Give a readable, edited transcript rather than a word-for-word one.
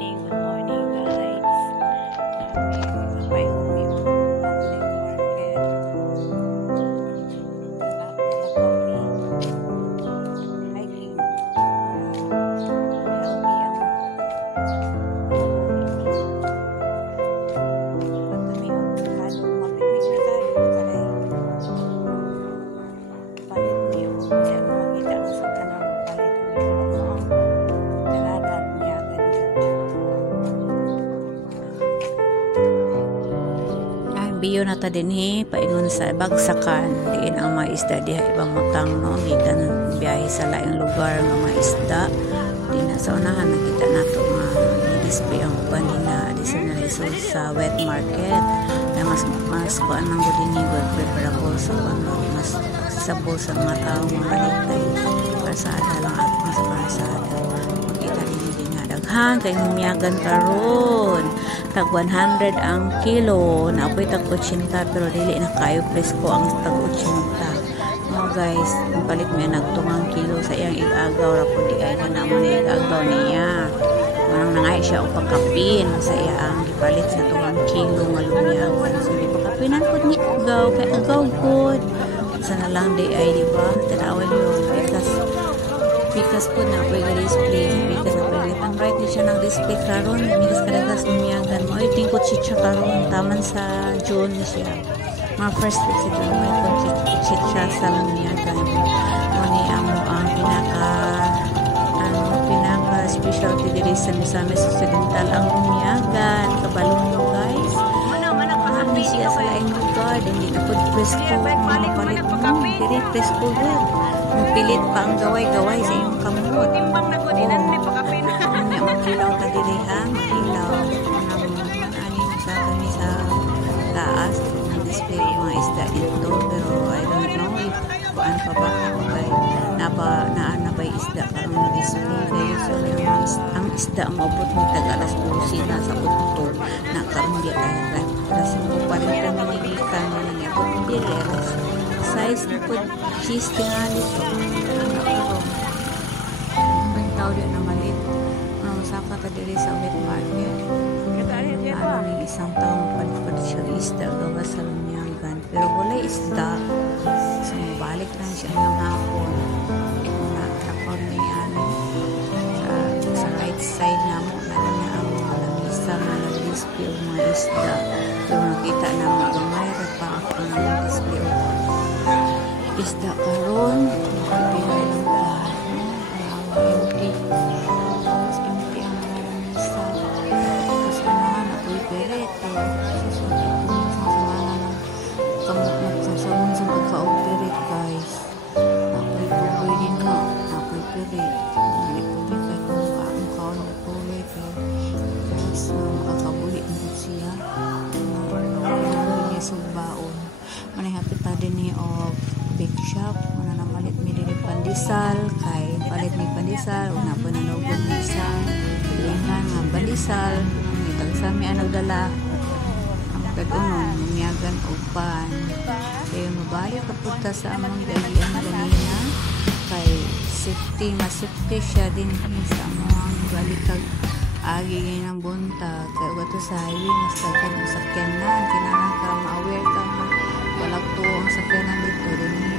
good morning guys. May umi public market. Dala kami hiking. Healthy ang patami ang halong mapiknik na tayo. Palit niyo. Kaya makita na sa tanong. Palit niyo. Daladan niya ganyan. Biyo na ta dinhi paingon sa bagsakan diin ang mga isda diha ibang mutang no gikan biyahe sa laing lugar nga mga isda di na sa unahan nakita nato nga display ang uban nila di sa wet market na mas kuan nang gud dinhi good preparable sa ano mas sabo sa mga tao mga balitay pasada lang at mas pasada makita dinhi nga daghan kay mumiyagan karon tag 100 ang kilo na apoy tag 80 pero dili na kayo presko ang tag 80 mga guys ang palit may nagtungang kilo sa iyang igagaw ra pud di ay na naman igagaw niya manang nangay siya og pagkapin sa iya ang gipalit sa tungang kilo nga lumiyagan so di pagkapinan pud ni agaw kay agaw good sa na lang di ay di ba tanawan yun because po na pwede display because na pwede ang right ni siya ng display karon migas kadagas lumiyagan mo ay tingkot siya karon taman sa June siya mga first week sa June may kutsit siya sa lumiyagan mo ni ang pinaka specialty diri sa Misamis Occidental ang lumiyagan kabalong mo guys ano siya sa laing lugar hindi na po presko mapalit mo diri presko web pilit pa ang gaway-gaway sa iyong kamot. Timbang na ko dinan may pakapin. Makilaw ka diri ha, makilaw. Aning sa kami sa taas ng display ng mga isda dito pero I don't know if kuan pa ba kay na ba isda parang na display kaya so ang isda maabot ni tag alas 12 na sa utto na karon di ay kasi mo pa rin kami nigikan na nabot diri size na po cheese tingali so ang tao din na malit masaka ka diri sa wet market ano yung isang taong palit siya isda gawa sa lumiyagan pero wala isda so mabalik lang siya ng hapon nakakaw na yan sa right side na mo na ang mga lamisa na nag-display o mga isda pero nakita na mga gamay pa ako ng display isda karon bihay lang lahat empty mas empty ang mga lamisa kasi naman ako'y perito nagsasawon sa pagka-operate guys ako'y tuloy din na ako'y perit nalipubit ay kung ang kaon na tuloy kasi makakabuhi ang siya nakuloy niya sa baon manihapit ta din ni og big shop una na malit mi diri pandesal kay palit mi pandesal una po nanugod mi sa lingan nga pandesal mitag sa mi ang nagdala ang pag-unon umiyagan og pan kay mabayo kapunta sa among dalian ganina kay safety siya din sa among balikag agi ng bunta kay wato sa highway mas daghan ang sakyanan kinahanglan ka ma-aware ka walang tuwang sakyanan dito din